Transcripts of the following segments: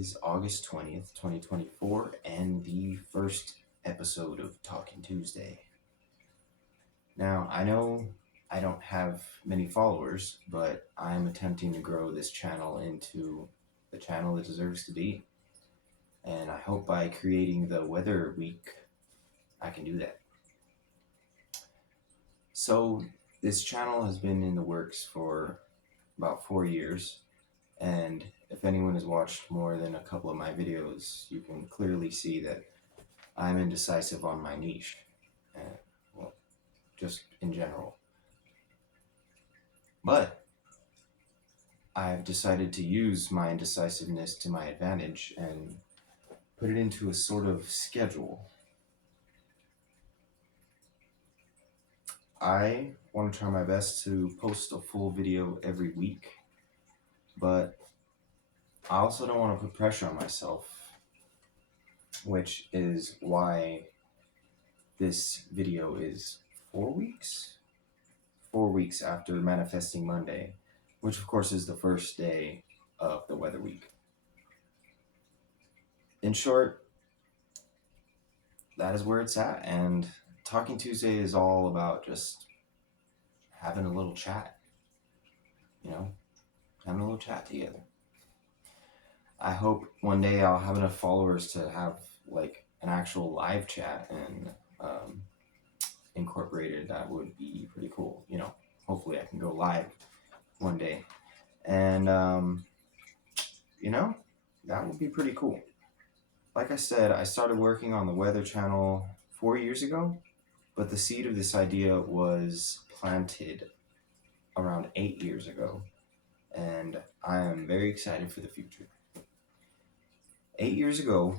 is August 20th, 2024, and the first episode of Talking Tuesday. Now, I know I don't have many followers, but I'm attempting to grow this channel into the channel it deserves to be. And I hope by creating the weather week, I can do that. So, this channel has been in the works for about 4 years. And if anyone has watched more than a couple of my videos, you can clearly see that I'm indecisive on my niche. Well, just in general. But I've decided to use my indecisiveness to my advantage and put it into a sort of schedule. I want to try my best to post a full video every week, but I also don't want to put pressure on myself, which is why this video is 4 weeks? 4 weeks after Manifesting Monday, which of course is the first day of the weather week. In short, that is where it's at, and Talking Tuesday is all about just having a little chat, having a little chat together. I hope one day I'll have enough followers to have like an actual live chat and incorporated. That would be pretty cool. Hopefully I can go live one day, and that would be pretty cool. Like I said, I started working on the Weather Channel 4 years ago, but the seed of this idea was planted around 8 years ago, and I am very excited for the future. 8 years ago,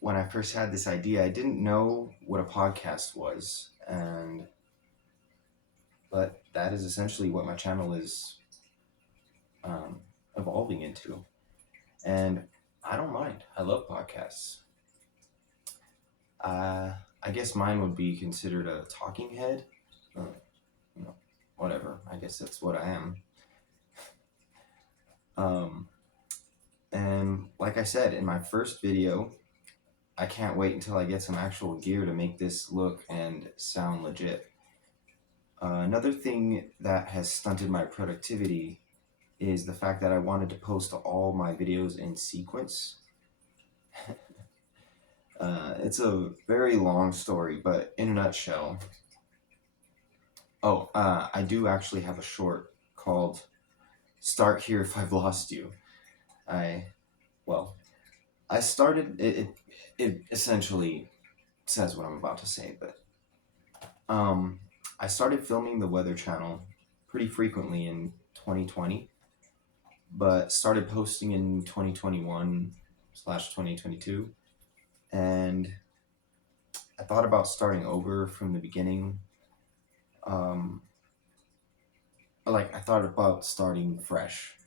when I first had this idea, I didn't know what a podcast was, but that is essentially what my channel is evolving into, and I don't mind. I love podcasts. I guess mine would be considered a talking head. Whatever. I guess that's what I am. And like I said, in my first video, I can't wait until I get some actual gear to make this look and sound legit. Another thing that has stunted my productivity is the fact that I wanted to post all my videos in sequence. It's a very long story, but in a nutshell. I do actually have a short called Start Here If I've Lost You. I started, it essentially says what I'm about to say, but I started filming the Weather Channel pretty frequently in 2020, but started posting in 2021/2022, and I thought about starting over from the beginning. I thought about starting fresh,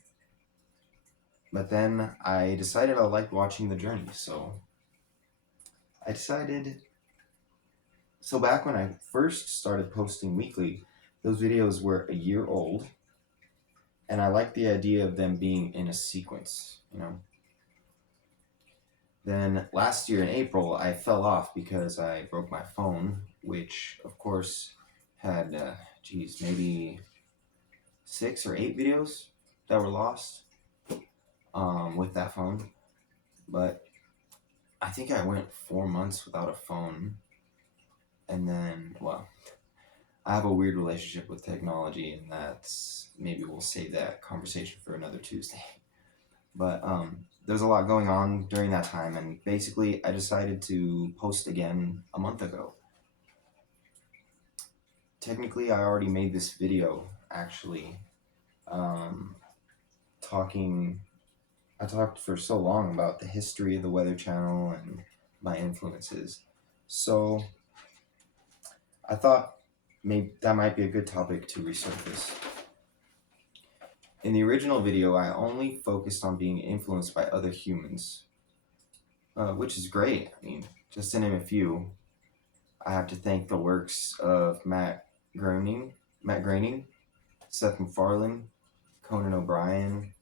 but then I decided I liked watching the journey, so back when I first started posting weekly, those videos were a year old, and I liked the idea of them being in a sequence, Then last year in April, I fell off because I broke my phone, which of course had, maybe 6 or 8 videos that were lost with that phone. But I think I went 4 months without a phone. And then, I have a weird relationship with technology, and maybe we'll save that conversation for another Tuesday. But there's a lot going on during that time, and basically I decided to post again a month ago. Technically, I already made this video, actually, I talked for so long about the history of the Weather Channel and my influences. So I thought maybe that might be a good topic to resurface. In the original video, I only focused on being influenced by other humans, which is great. I mean, just to name a few, I have to thank the works of Matt Groening, Seth MacFarlane, Conan O'Brien,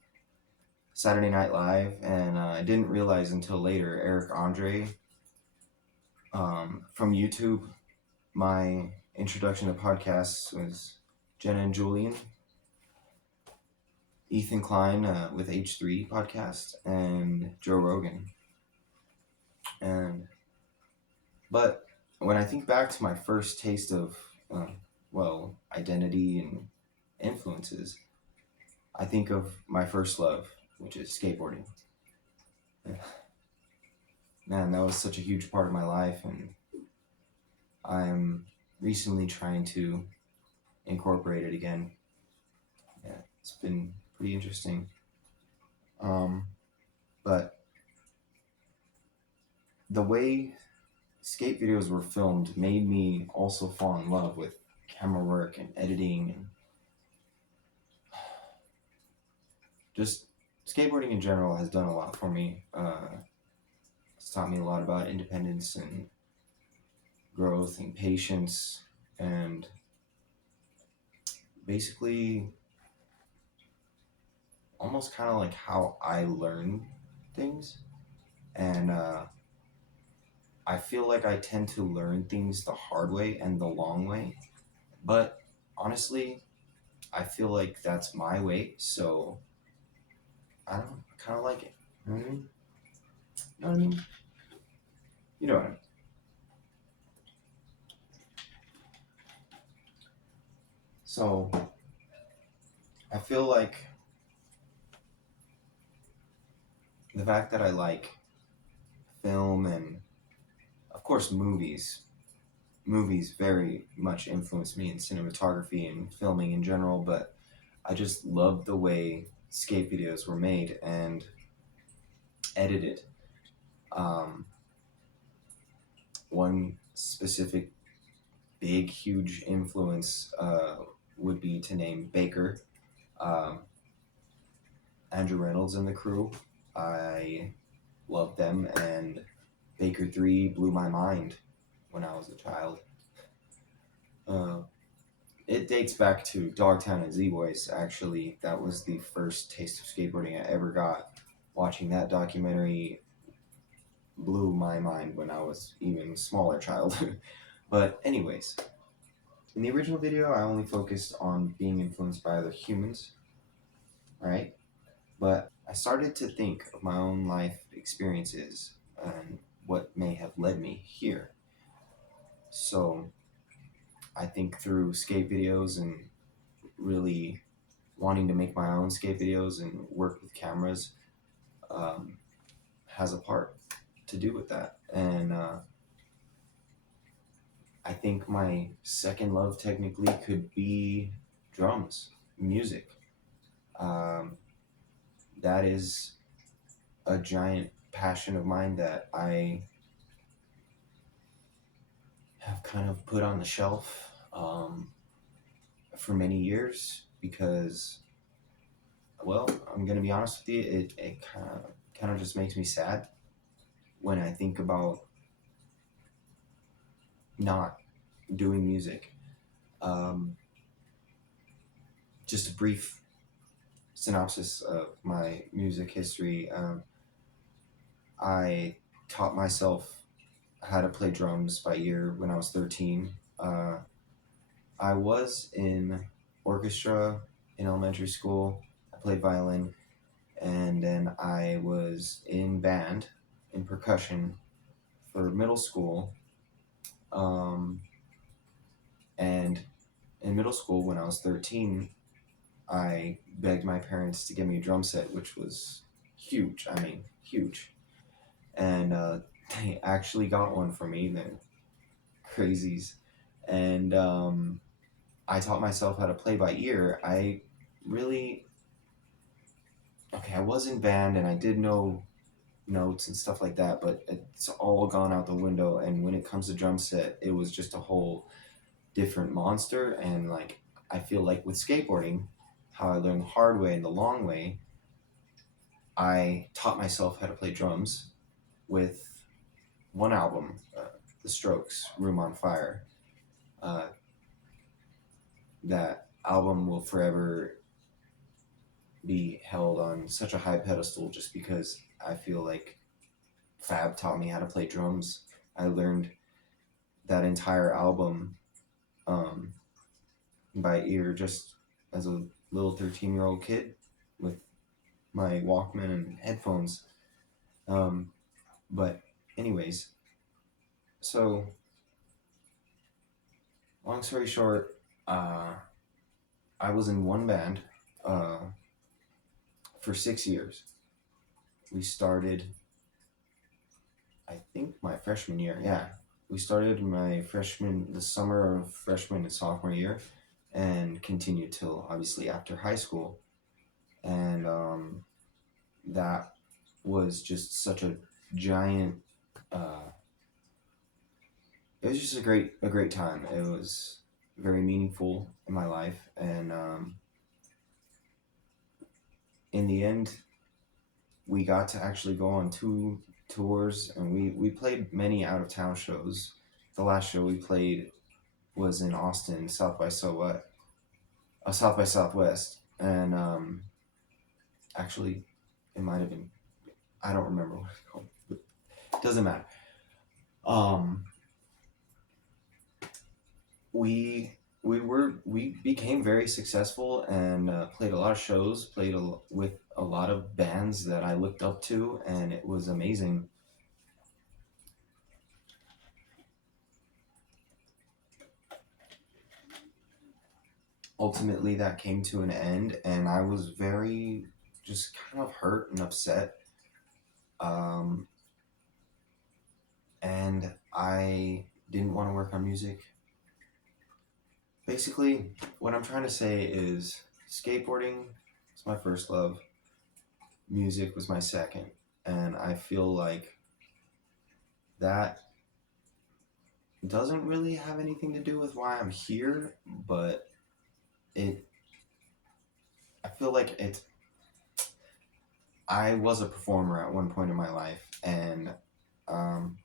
Saturday Night Live, and I didn't realize until later Eric Andre from YouTube. My introduction to podcasts was Jenna and Julian, Ethan Klein with H3 podcast, and Joe Rogan. And but when I think back to my first taste of identity and influences, I think of my first love, which is skateboarding. Man, that was such a huge part of my life, and I'm recently trying to incorporate it again. Yeah, it's been pretty interesting. But the way skate videos were filmed made me also fall in love with camera work and editing, and just skateboarding in general has done a lot for me. It's taught me a lot about independence and growth and patience, and basically almost kind of like how I learn things. And I feel like I tend to learn things the hard way and the long way, but honestly, I feel like that's my way, so I don't kind of like it. You know what I mean? You know what I mean? You know what I mean? So I feel like the fact that I like film and, of course, movies very much influenced me in cinematography and filming in general, but I just love the way skate videos were made and edited. Um, One specific big, huge influence would be to name Baker, um, Andrew Reynolds and the crew. I love them, and Baker 3 blew my mind when I was a child. Uh, it dates back to Dogtown and Z-Boys, actually. That was the first taste of skateboarding I ever got. Watching that documentary blew my mind when I was even a smaller child. But anyways, in the original video, I only focused on being influenced by other humans, right? But I started to think of my own life experiences and what may have led me here. So I think through skate videos and really wanting to make my own skate videos and work with cameras has a part to do with that. And I think my second love technically could be drums, music. That is a giant passion of mine that I have kind of put on the shelf for many years because, well, I'm gonna be honest with you, it kind of just makes me sad when I think about not doing music. Just a brief synopsis of my music history. I taught myself how to play drums by ear when I was 13. I was in orchestra in elementary school. I played violin, and then I was in band, in percussion for middle school. And in middle school, when I was 13, I begged my parents to give me a drum set, which was huge. I mean, huge. And they actually got one for me. They're crazies. And I taught myself how to play by ear. I was in band and I did know notes and stuff like that, but it's all gone out the window. And when it comes to drum set, it was just a whole different monster. And like, I feel like with skateboarding, how I learned the hard way and the long way, I taught myself how to play drums with one album, The Strokes, Room on Fire. That album will forever be held on such a high pedestal just because I feel like Fab taught me how to play drums. I learned that entire album um, by ear just as a little 13-year-old kid with my Walkman and headphones. Um, but, anyways, so long story short, uh, I was in one band uh, for 6 years. We started, I think, my freshman year. Yeah, we started the summer of freshman and sophomore year, and continued till obviously after high school. And that was just such a giant. Uh, it was just a great time. It was very meaningful in my life, and in the end, we got to actually go on 2 tours, and we played many out of town shows. The last show we played was in Austin, South by Southwest, and actually, it might have been, I don't remember what it's called, but it doesn't matter. Um, we became very successful and played a lot of shows, with a lot of bands that I looked up to, and it was amazing. Ultimately, that came to an end, and I was very just kind of hurt and upset. Um, and I didn't want to work on music. Basically, what I'm trying to say is skateboarding was my first love, music was my second, and I feel like that doesn't really have anything to do with why I'm here, but it I feel like I was a performer at one point in my life, and um,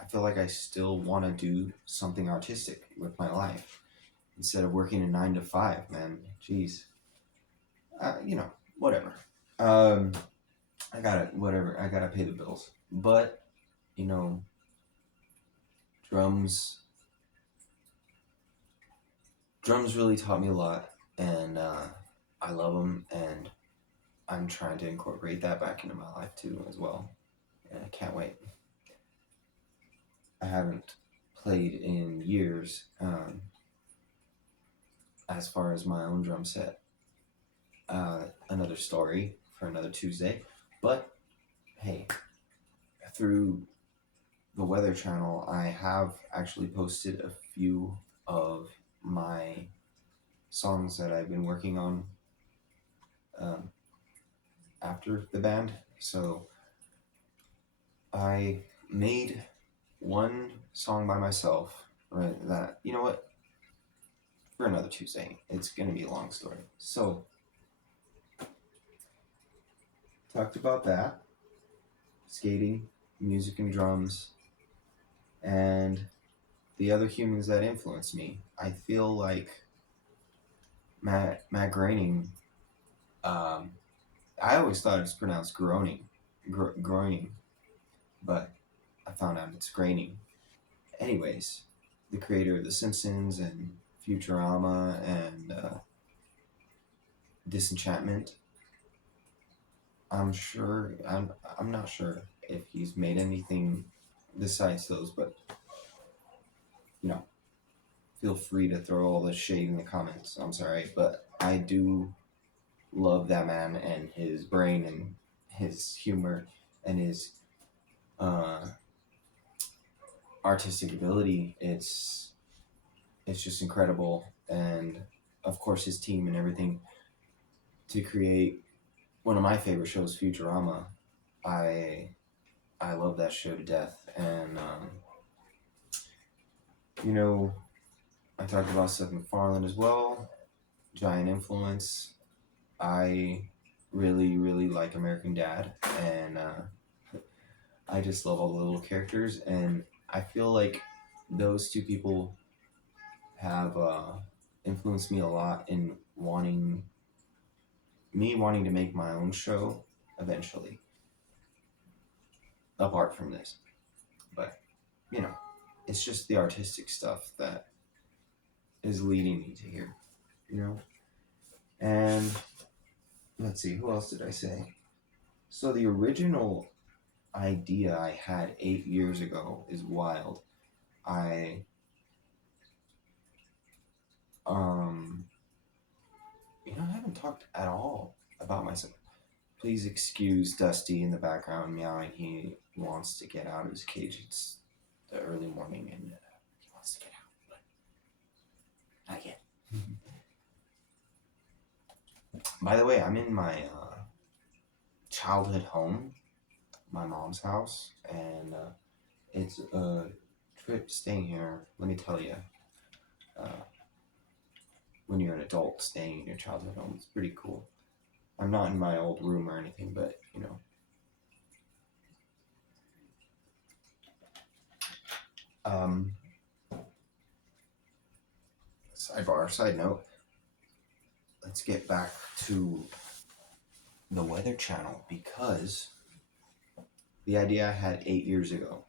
I feel like I still want to do something artistic with my life instead of working a 9 to 5, man. Jeez. Whatever. Um, I gotta pay the bills. But, you know, drums, drums really taught me a lot, and I love them, and I'm trying to incorporate that back into my life too, as well. And I can't wait. I haven't played in years, as far as my own drum set. Another story for another Tuesday. But hey, through the Weather Channel, I have actually posted a few of my songs that I've been working on um, after the band. So I made one song by myself, right? That, you know what? For another Tuesday. It's going to be a long story. So, talked about that, skating, music and drums, and the other humans that influenced me. I feel like Matt Groening. Um, I always thought it's pronounced groaning, but I found out it's graining. Anyways, the creator of The Simpsons and Futurama and Disenchantment. I'm not sure if he's made anything besides those, but you know, feel free to throw all the shade in the comments. I'm sorry, but I do love that man and his brain and his humor and his uh, artistic ability. It's just incredible, and of course his team and everything to create one of my favorite shows, Futurama. I I love that show to death, and you know, I talked about Seth MacFarlane as well, giant influence. I really, really like American Dad, and I just love all the little characters, and I feel like those two people have influenced me a lot in wanting me wanting to make my own show eventually, apart from this. But, you know, it's just the artistic stuff that is leading me to here, you know? And let's see, who else did I say? So the original idea I had 8 years ago is wild. I um I haven't talked at all about myself. Please excuse Dusty in the background meowing. He wants to get out of his cage. It's the early morning and he wants to get out, but not yet. By the way, I'm in my childhood home, my mom's house, and it's a trip staying here. Let me tell you, uh, when you're an adult staying in your childhood home, it's pretty cool. I'm not in my old room or anything, but Um, side note, let's get back to the Weather Channel because the idea I had 8 years ago,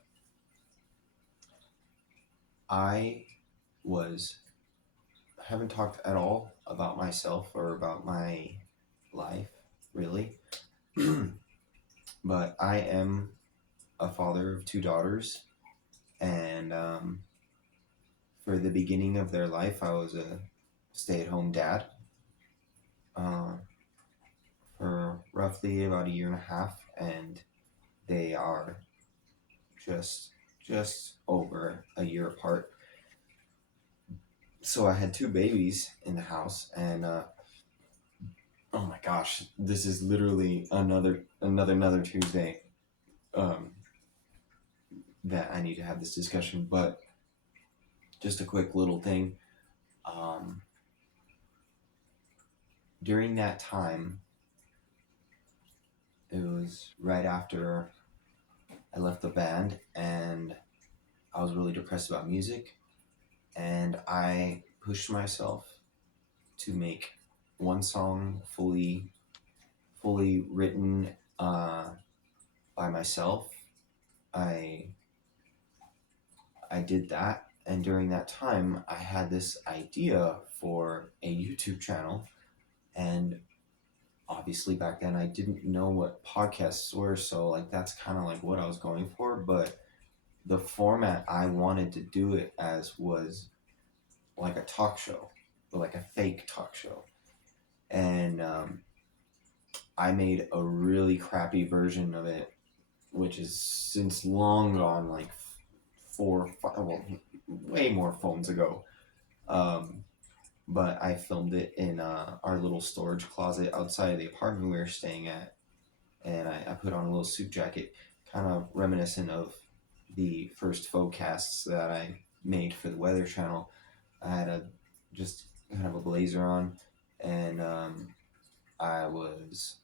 I haven't talked at all about myself or about my life, really. But I am a father of two daughters, and for the beginning of their life, I was a stay-at-home dad for roughly about a year and a half, and they are just over a year apart. So I had two babies in the house, and oh my gosh, this is literally another Tuesday that I need to have this discussion. But just a quick little thing. During that time, it was right after I left the band, and I was really depressed about music, and I pushed myself to make one song fully written by myself. I did that, and during that time, I had this idea for a YouTube channel, and obviously back then I didn't know what podcasts were, so like that's kind of like what I was going for. But the format I wanted to do it as was like a talk show, but like a fake talk show, and I made a really crappy version of it, which is since long gone, like 4, 5, well, way more phones ago. But I filmed it in our little storage closet outside of the apartment we were staying at, and I put on a little suit jacket, kind of reminiscent of the first casts that I made for the Weather Channel. I had just kind of a blazer on, and I was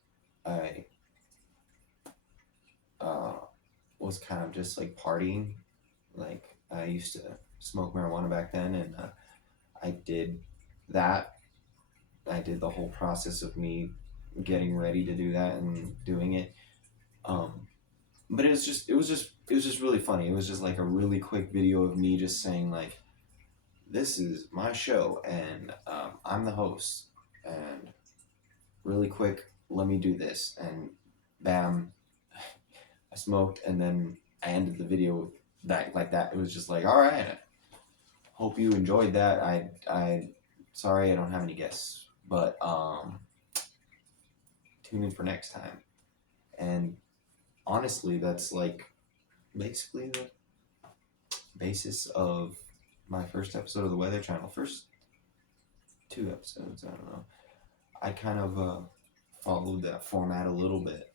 kind of just like partying. Like I used to smoke marijuana back then, and I did that. I did the whole process of me getting ready to do that and doing it. But it was just really funny. It was just like a really quick video of me just saying like, "This is my show, and I'm the host." And really quick, let me do this, and bam, I smoked, and then I ended the video that like that. It was just like, all right, hope you enjoyed that. I sorry I don't have any guests, but tune in for next time. And honestly, that's like basically the basis of my first episode of the Weather Channel. First 2 episodes, I don't know. I kind of followed that format a little bit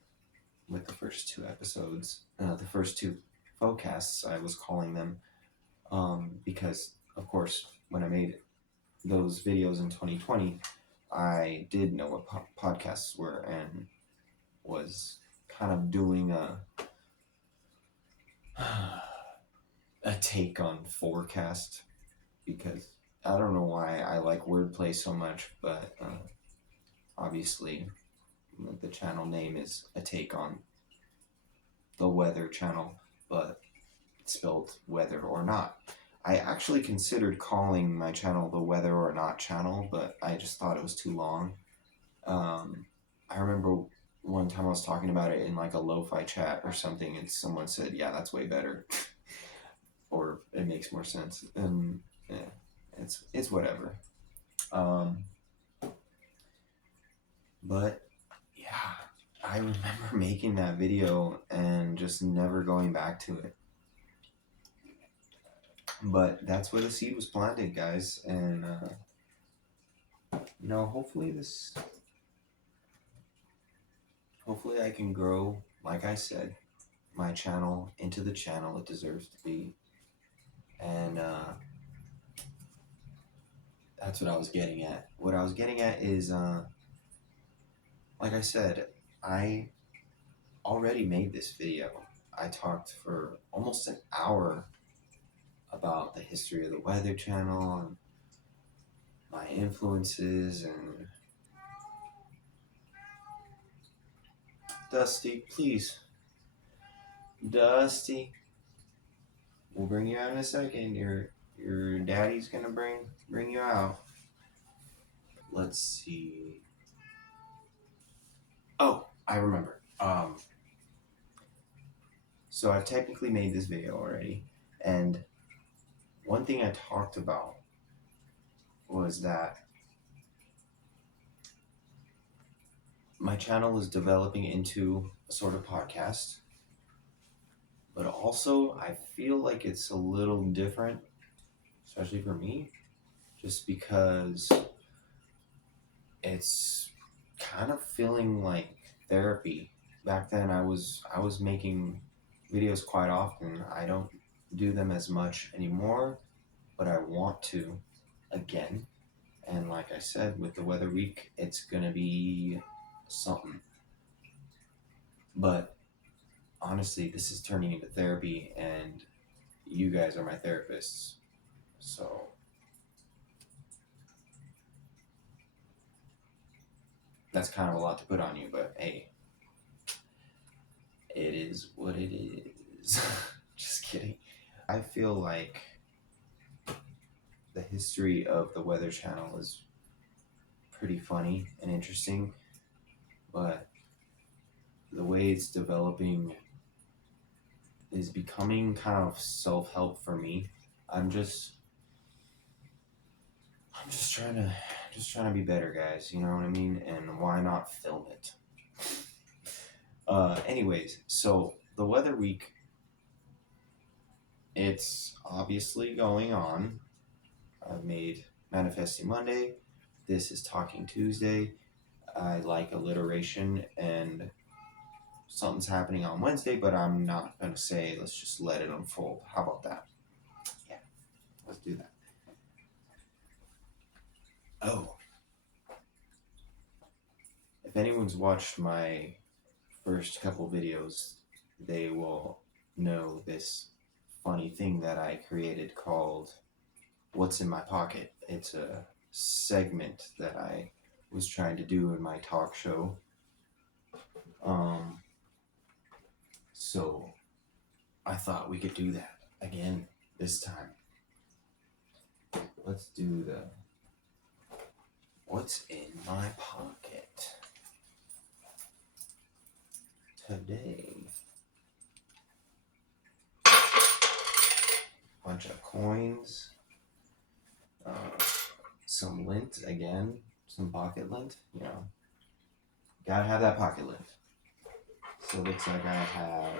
with the first 2 episodes, the first two forecasts, I was calling them, because, of course, when I made those videos in 2020, I did know what podcasts were and was kind of doing a take on forecast, because I don't know why I like wordplay so much, but obviously The channel name is a take on the weather channel, but it's spelled whether or not. I actually considered calling my channel the Whether or Not channel, but I just thought it was too long. I remember one time I was talking about it in like a lo-fi chat or something, and someone said, "Yeah, that's way better," or it makes more sense. And yeah, it's whatever. Um, but yeah, I remember making that video and just never going back to it. But that's where the seed was planted, guys, and hopefully I can grow, like I said, my channel into the channel it deserves to be. And that's what I was getting at. What I was getting at is, like I said, I already made this video. I talked for almost an hour about the history of the Weather Channel and my influences. And Dusty, please. Dusty. We'll bring you out in a second. Your daddy's gonna bring you out. Let's see. Oh, I remember. So I've technically made this video already, and one thing I talked about was that my channel is developing into a sort of podcast, but also I feel like it's a little different, especially for me, just because it's kind of feeling like therapy. Back then I was making videos quite often. I don't do them as much anymore, but I want to again. And like I said, with the weather week, it's gonna be something. But honestly, this is turning into therapy, and you guys are my therapists. So that's kind of a lot to put on you, but hey, it is what it is. Just kidding. I feel like the history of the Weather Channel is pretty funny and interesting, but the way it's developing is becoming kind of self-help for me. I'm just trying to be better, guys. You know what I mean? And why not film it? Anyways, so the weather week, it's obviously going on. I've made Manifesting Monday. This is Talking Tuesday. I like alliteration, and something's happening on Wednesday, but I'm not gonna say. Let's just let it unfold. How about that? Yeah, let's do that. Oh, if anyone's watched my first couple videos, they will know this funny thing that I created called What's in My Pocket. It's a segment that I was trying to do in my talk show. So I thought we could do that again this time. Let's do the What's in My Pocket today. Bunch of coins, some lint again, some pocket lint. You know, gotta have that pocket lint. So it looks like I have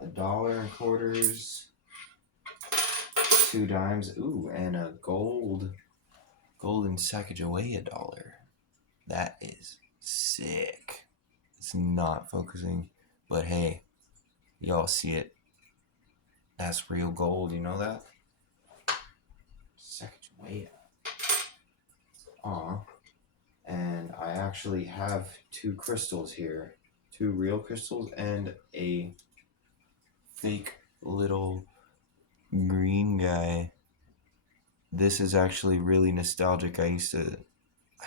$1 in quarters, 2 dimes, ooh, and a golden Sacagawea $1. That is sick. It's not focusing, but hey, y'all see it. That's real gold, you know that? Sacagawea. Aw. And I actually have 2 crystals here. 2 real crystals and a fake little green guy. This is actually really nostalgic. I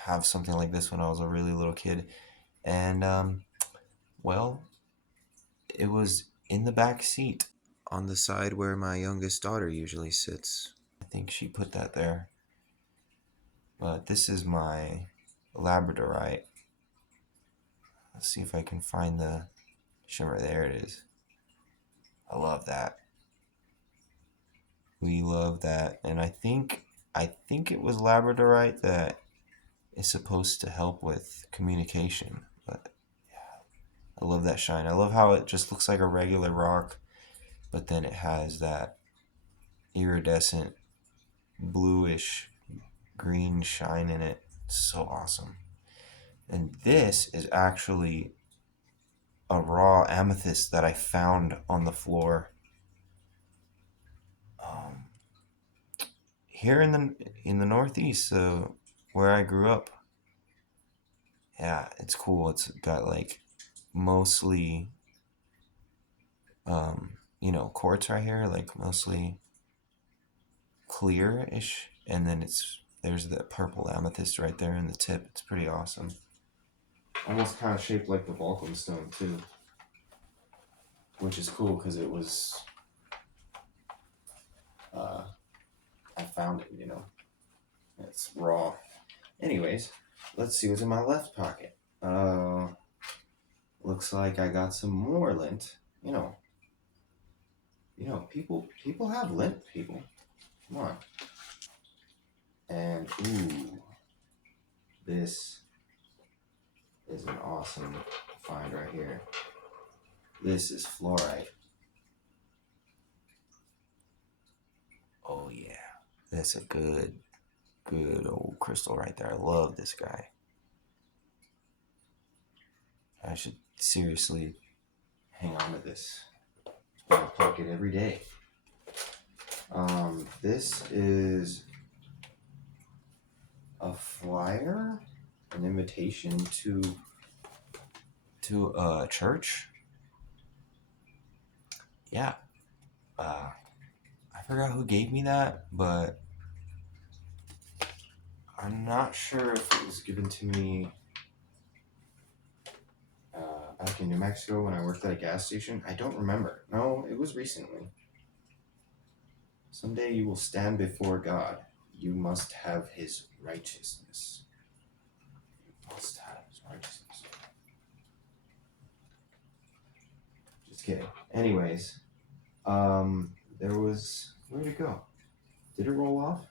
have something like this when I was a really little kid. And, well, it was in the back seat on the side where my youngest daughter usually sits. I think she put that there. But this is my Labradorite. Let's see if I can find the shimmer. There it is. I love that. We love that. And I think it was Labradorite that is supposed to help with communication. But I love that shine. I love how it just looks like a regular rock, but then it has that iridescent bluish green shine in it. It's so awesome. And this is actually a raw amethyst that I found on the floor um, here in the Northeast, where I grew up. Yeah, it's cool. It's got like mostly quartz right here, like mostly clear-ish, and then there's the purple amethyst right there in the tip. It's pretty awesome. Almost kind of shaped like the Vulcan stone too, which is cool because it was I found it, it's raw. Anyways, let's see what's in my left pocket. Looks like I got some more lint. People have lint, people. Come on. And ooh, this is an awesome find right here. This is fluorite. Oh yeah, that's a good old crystal right there. I love this guy. I should seriously hang on to this in my pocket every day. This is a flyer, an invitation to a church. Yeah. I forgot who gave me that, but I'm not sure if it was given to me back in New Mexico when I worked at a gas station. I don't remember. No, it was recently. Someday you will stand before God. You must have his righteousness. You must have his righteousness. Just kidding. Anyways, there was... Where'd it go? Did it roll off?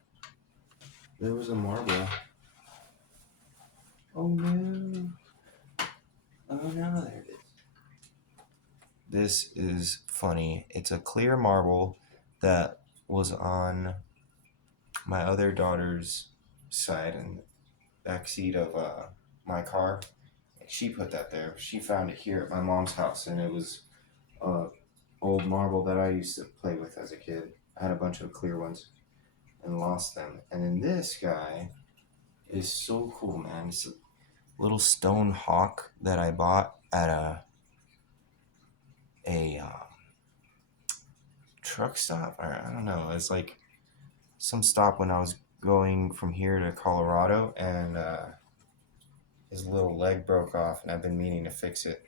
There was a marble. Oh no. Oh no, there it is. This is funny. It's a clear marble that was on my other daughter's side in the back seat of my car. She put that there. She found it here at my mom's house, and it was old marble that I used to play with as a kid. I had a bunch of clear ones and lost them. And then this guy is so cool, man. It's a little stone hawk that I bought at a truck stop. Or I don't know. It's like some stop when I was going from here to Colorado, and his little leg broke off, and I've been meaning to fix it.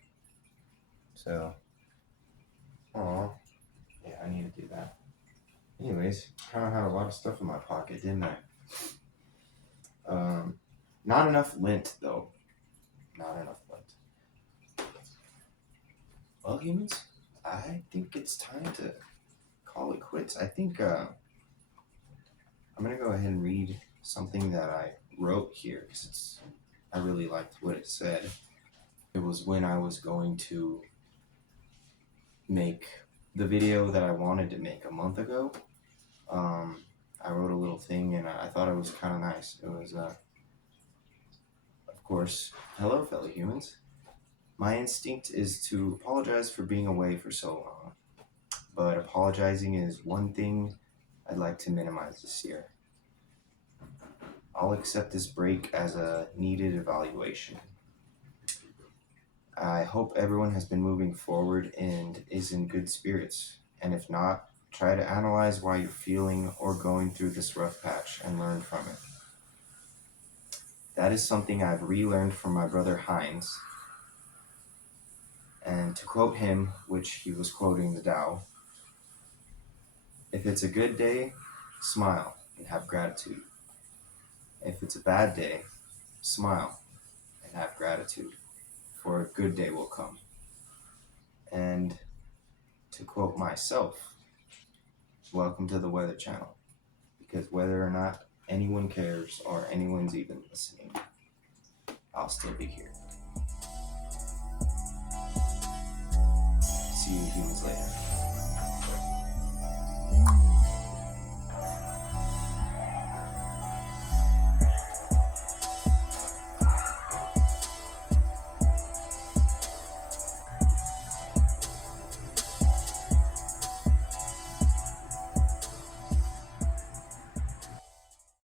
So, aw, yeah, I need to do that. Anyways, kind of had a lot of stuff in my pocket, didn't I? Not enough lint, though. Not enough lint. Well, humans, I think it's time to call it quits. I think I'm going to go ahead and read something that I wrote here because I really liked what it said. It was when I was going to make the video that I wanted to make a month ago. I wrote a little thing and I thought it was kind of nice. It was, of course, hello, fellow humans. My instinct is to apologize for being away for so long, but apologizing is one thing I'd like to minimize this year. I'll accept this break as a needed evaluation. I hope everyone has been moving forward and is in good spirits, and if not, try to analyze why you're feeling or going through this rough patch and learn from it. That is something I've relearned from my brother Heinz. And to quote him, which he was quoting the Tao, if it's a good day, smile and have gratitude. If it's a bad day, smile and have gratitude, for a good day will come. And to quote myself, welcome to the Weather Channel, because whether or not anyone cares or anyone's even listening, I'll still be here. See you humans later.